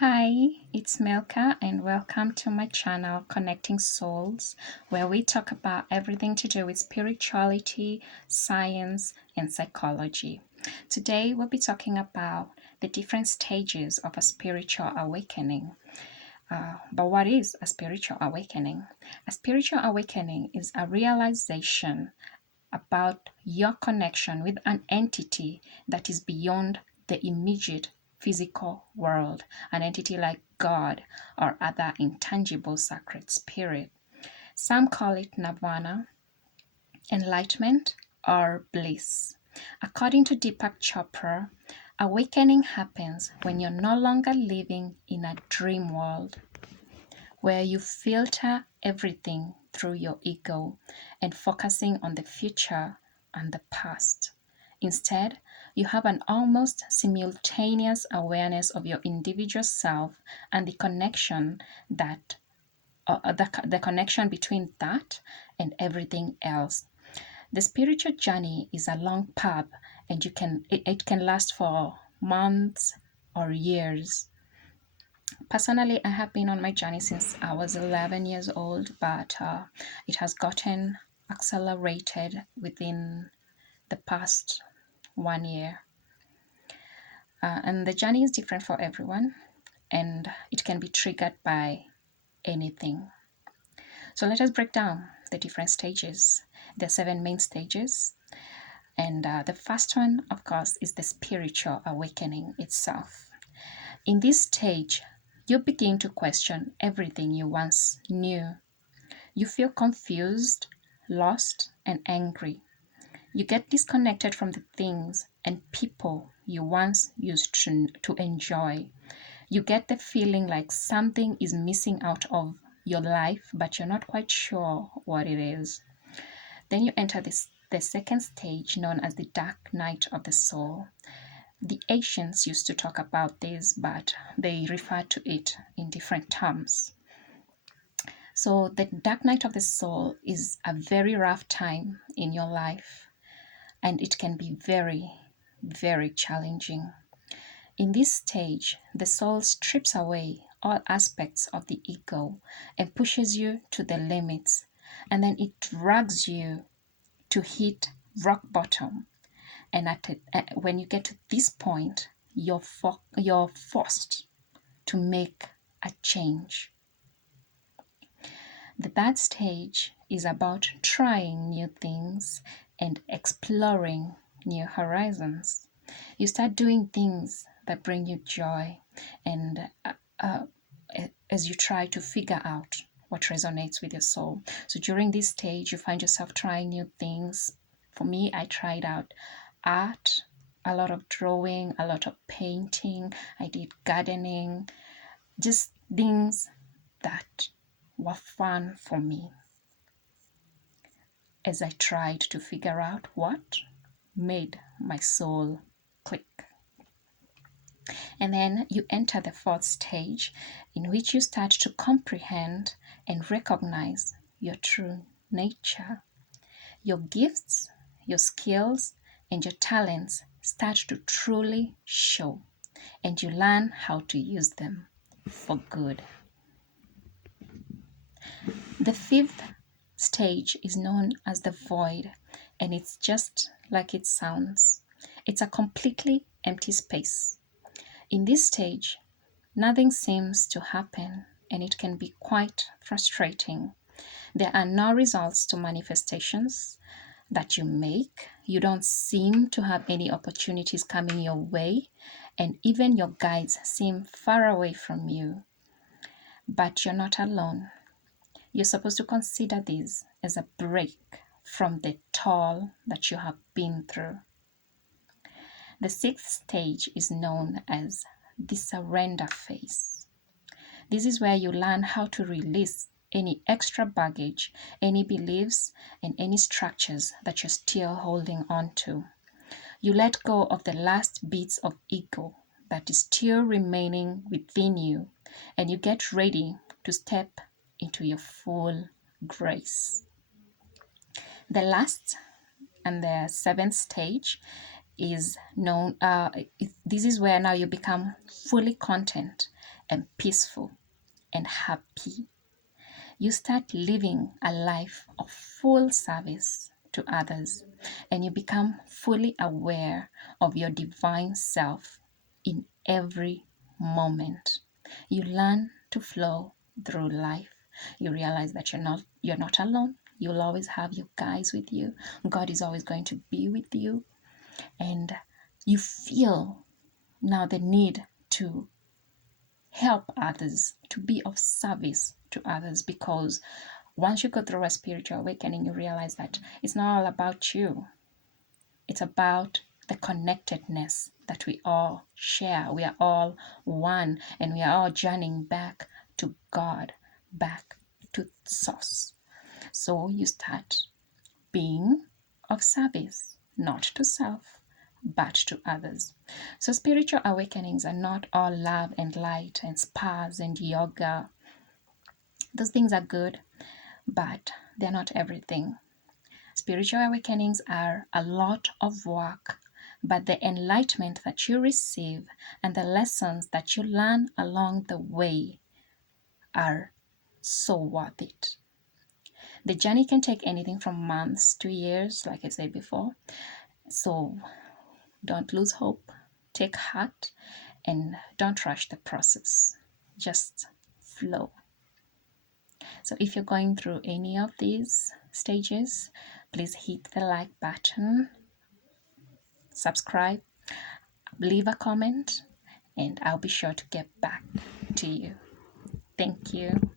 Hi, it's Milka, and welcome to my channel Connecting Souls, where we talk about everything to do with spirituality, science, and psychology. Today, we'll be talking about the different stages of a spiritual awakening. But what is a spiritual awakening? A spiritual awakening is a realization about your connection with an entity that is beyond the immediate physical world, an entity like God or other intangible sacred spirit. Some call it nirvana, enlightenment, or bliss. According to Deepak Chopra, awakening happens when you're no longer living in a dream world where you filter everything through your ego and focusing on the future and the past. Instead, you have an almost simultaneous awareness of your individual self and the connection the connection between that and everything else. The spiritual journey is a long path, and it can last for months or years. Personally, I have been on my journey since I was 11 years old, but it has gotten accelerated within the past 1 year. And the journey is different for everyone, and it can be triggered by anything. So let us break down the different stages. There are 7 main stages, and the first one, of course, is the spiritual awakening itself. In this stage, you begin to question everything you once knew. You feel confused, lost, and angry. You get disconnected from the things and people you once used to enjoy. You get the feeling like something is missing out of your life, but you're not quite sure what it is. Then you enter the second stage, known as the dark night of the soul. The ancients used to talk about this, but they refer to it in different terms. So, the dark night of the soul is a very rough time in your life, and it can be very, very challenging. In this stage, the soul strips away all aspects of the ego and pushes you to the limits, and then it drags you to hit rock bottom. And when you get to this point, you're forced to make a change. The third stage is about trying new things and exploring new horizons. You start doing things that bring you joy, and uh, as you try to figure out what resonates with your soul. So during this stage, you find yourself trying new things. For me, I tried out art, a lot of drawing, a lot of painting. I did gardening, just things that were fun for me as I tried to figure out what made my soul click. And then you enter the fourth stage, in which you start to comprehend and recognize your true nature. Your gifts, your skills, and your talents start to truly show, and you learn how to use them for good. The fifth stage is known as the void, and it's just like it sounds. It's a completely empty space. In this stage, nothing seems to happen, and it can be quite frustrating. There are no results to manifestations that you make. You don't seem to have any opportunities coming your way, and even your guides seem far away from you. But you're not alone. You're supposed to consider this as a break from the toll that you have been through. The sixth stage is known as the surrender phase. This is where you learn how to release any extra baggage, any beliefs, and any structures that you're still holding on to. You let go of the last bits of ego that is still remaining within you, and you get ready to step into your full grace. The last and the seventh stage is known, this is where now you become fully content and peaceful and happy. You start living a life of full service to others, and you become fully aware of your divine self in every moment. You learn to flow through life. You realize that you're not alone. You'll always have your guys with you. God is always going to be with you, and you feel now the need to help others, to be of service to others, because once you go through a spiritual awakening, you realize that it's not all about you. It's about the connectedness that we all share. We are all one, and we are all journeying back to God, back to source. So you start being of service, not to self, but to others. So spiritual awakenings are not all love and light and spas and yoga. Those things are good, but they're not everything. Spiritual awakenings are a lot of work, but the enlightenment that you receive and the lessons that you learn along the way are so worth it. The journey can take anything from months to years, like I said before. So don't lose hope, take heart, and don't rush the process. Just flow. So if you're going through any of these stages, please hit the like button, subscribe, leave a comment, and I'll be sure to get back to you. Thank you.